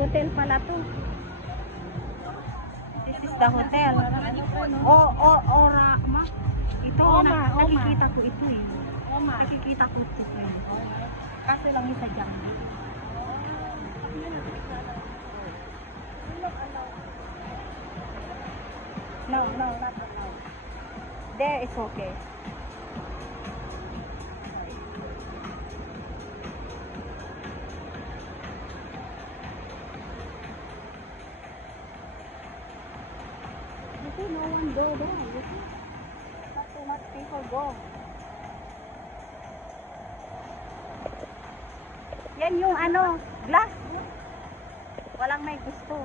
Hotel pala to. This is the hotel. Ma. Ito, nakikita ko ito eh. Nakikita ko ito eh. Kaso lang isa dyan. No, not allowed. There is okay. You see, no one go there. You see? Not too much people go. Yan yung glass. Walang may gusto.